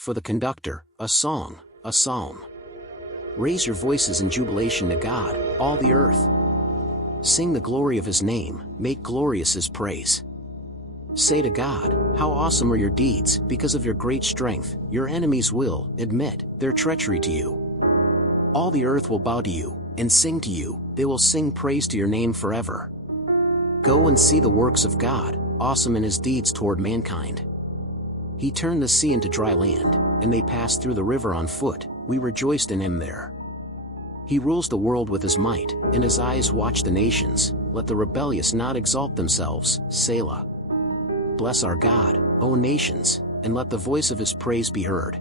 For the conductor, a song, a psalm. Raise your voices in jubilation to God, all the earth. Sing the glory of his name, make glorious his praise. Say to God, how awesome are your deeds, because of your great strength, your enemies will admit their treachery to you. All the earth will bow to you, and sing to you, they will sing praise to your name forever. Go and see the works of God, awesome in his deeds toward mankind. He turned the sea into dry land, and they passed through the river on foot, we rejoiced in him there. He rules the world with his might, and his eyes watch the nations, let the rebellious not exalt themselves, Selah. Bless our God, O nations, and let the voice of his praise be heard.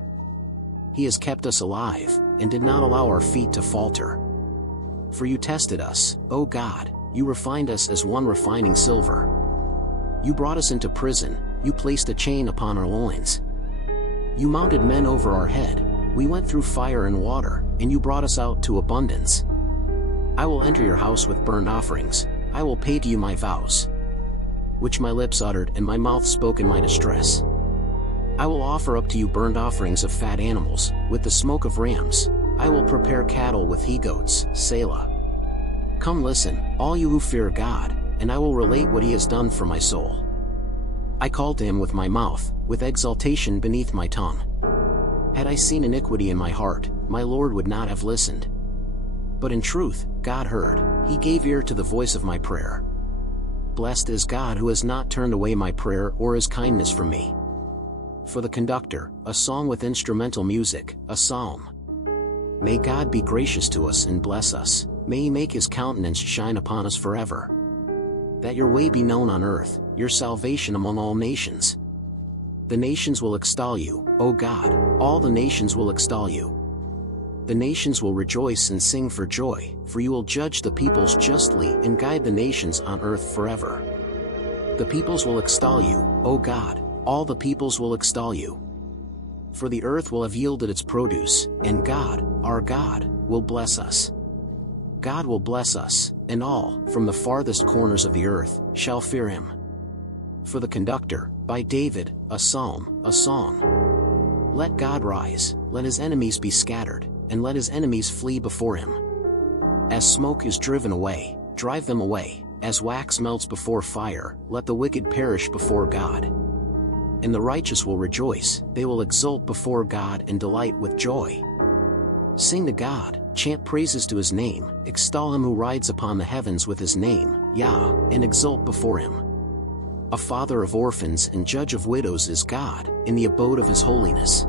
He has kept us alive, and did not allow our feet to falter. For you tested us, O God, you refined us as one refining silver. You brought us into prison, you placed a chain upon our loins. You mounted men over our head, we went through fire and water, and you brought us out to abundance. I will enter your house with burnt offerings, I will pay to you my vows, which my lips uttered and my mouth spoke in my distress. I will offer up to you burnt offerings of fat animals, with the smoke of rams, I will prepare cattle with he-goats, Selah. Come listen, all you who fear God, and I will relate what he has done for my soul. I called to him with my mouth, with exultation beneath my tongue. Had I seen iniquity in my heart, my Lord would not have listened. But in truth, God heard, he gave ear to the voice of my prayer. Blessed is God who has not turned away my prayer or his kindness from me. For the conductor, a song with instrumental music, a psalm. May God be gracious to us and bless us, may he make his countenance shine upon us forever. That your way be known on earth, your salvation among all nations. The nations will extol you, O God, all the nations will extol you. The nations will rejoice and sing for joy, for you will judge the peoples justly and guide the nations on earth forever. The peoples will extol you, O God, all the peoples will extol you. For the earth will have yielded its produce, and God, our God, will bless us. God will bless us, and all, from the farthest corners of the earth, shall fear him. For the conductor, by David, a psalm, a song. Let God rise, let his enemies be scattered, and let his enemies flee before him. As smoke is driven away, drive them away, as wax melts before fire, let the wicked perish before God. And the righteous will rejoice, they will exult before God and delight with joy. Sing to God, chant praises to his name, extol him who rides upon the heavens with his name, Yah, and exult before him. A father of orphans and judge of widows is God, in the abode of his holiness.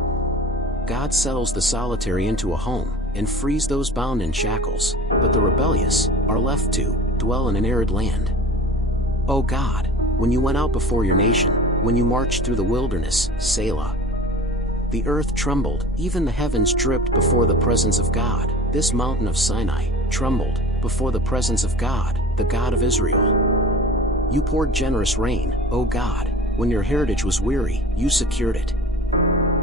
God settles the solitary into a home, and frees those bound in shackles, but the rebellious are left to dwell in an arid land. O God, when you went out before your nation, when you marched through the wilderness, Selah. The earth trembled, even the heavens dripped before the presence of God, this mountain of Sinai trembled before the presence of God, the God of Israel. You poured generous rain, O God, when your heritage was weary, you secured it.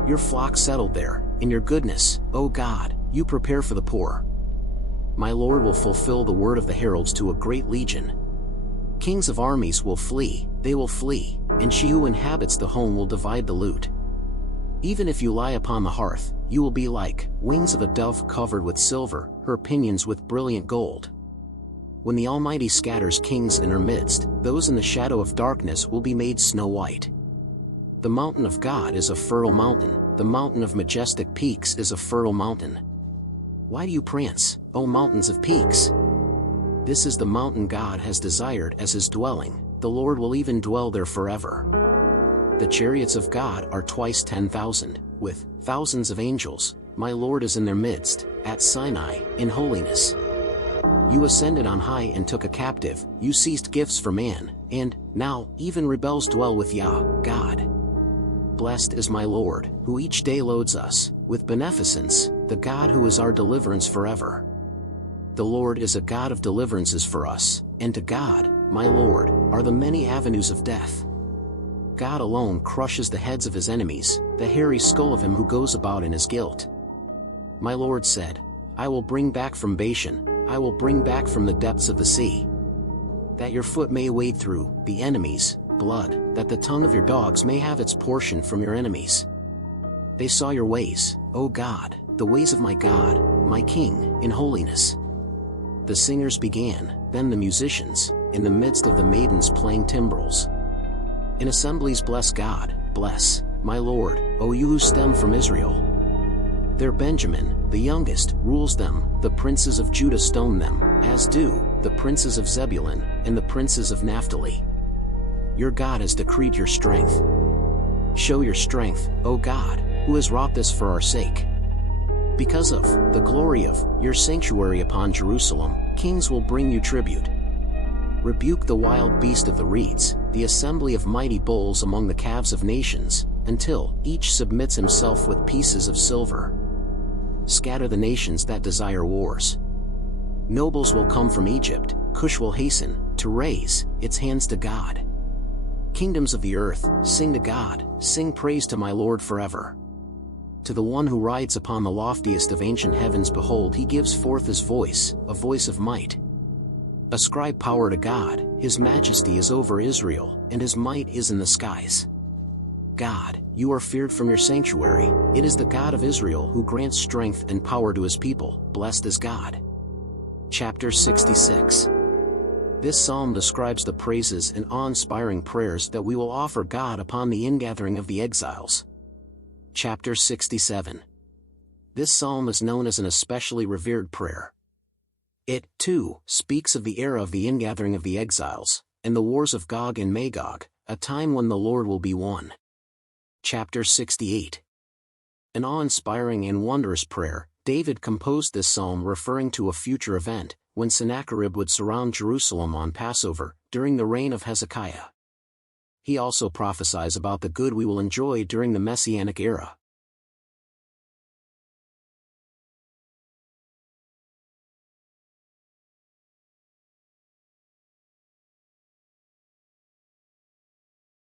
Your flock settled there, in your goodness, O God, you prepare for the poor. My Lord will fulfill the word of the heralds to a great legion. Kings of armies will flee, they will flee, and she who inhabits the home will divide the loot. Even if you lie upon the hearth, you will be like wings of a dove covered with silver, her pinions with brilliant gold. When the Almighty scatters kings in her midst, those in the shadow of darkness will be made snow white. The mountain of God is a fertile mountain, the mountain of majestic peaks is a fertile mountain. Why do you prance, O mountains of peaks? This is the mountain God has desired as his dwelling, the Lord will even dwell there forever. The chariots of God are twice 10,000, with thousands of angels, my Lord is in their midst, at Sinai, in holiness. You ascended on high and took a captive, you seized gifts for man, and, now, even rebels dwell with Yah, God. Blessed is my Lord, who each day loads us with beneficence, the God who is our deliverance forever. The Lord is a God of deliverances for us, and to God, my Lord, are the many avenues of death. God alone crushes the heads of his enemies, the hairy skull of him who goes about in his guilt. My Lord said, I will bring back from Bashan, I will bring back from the depths of the sea. That your foot may wade through the enemy's blood, that the tongue of your dogs may have its portion from your enemies. They saw your ways, O God, the ways of my God, my King, in holiness. The singers began, then the musicians, in the midst of the maidens playing timbrels. In assemblies bless God, bless, my Lord, O you who stem from Israel. There Benjamin, the youngest, rules them, the princes of Judah stone them, as do the princes of Zebulun, and the princes of Naphtali. Your God has decreed your strength. Show your strength, O God, who has wrought this for our sake. Because of the glory of your sanctuary upon Jerusalem, kings will bring you tribute. Rebuke the wild beast of the reeds, the assembly of mighty bulls among the calves of nations, until each submits himself with pieces of silver. Scatter the nations that desire wars. Nobles will come from Egypt, Cush will hasten to raise its hands to God. Kingdoms of the earth, sing to God, sing praise to my Lord forever. To the one who rides upon the loftiest of ancient heavens, behold, he gives forth his voice, a voice of might. Ascribe power to God, his majesty is over Israel, and his might is in the skies. God, you are feared from your sanctuary, it is the God of Israel who grants strength and power to his people, blessed is God. Chapter 66. This psalm describes the praises and awe-inspiring prayers that we will offer God upon the ingathering of the exiles. Chapter 67. This psalm is known as an especially revered prayer. It, too, speaks of the era of the ingathering of the exiles, and the wars of Gog and Magog, a time when the Lord will be won. Chapter 68. An awe-inspiring and wondrous prayer, David composed this psalm referring to a future event, when Sennacherib would surround Jerusalem on Passover, during the reign of Hezekiah. He also prophesies about the good we will enjoy during the Messianic era.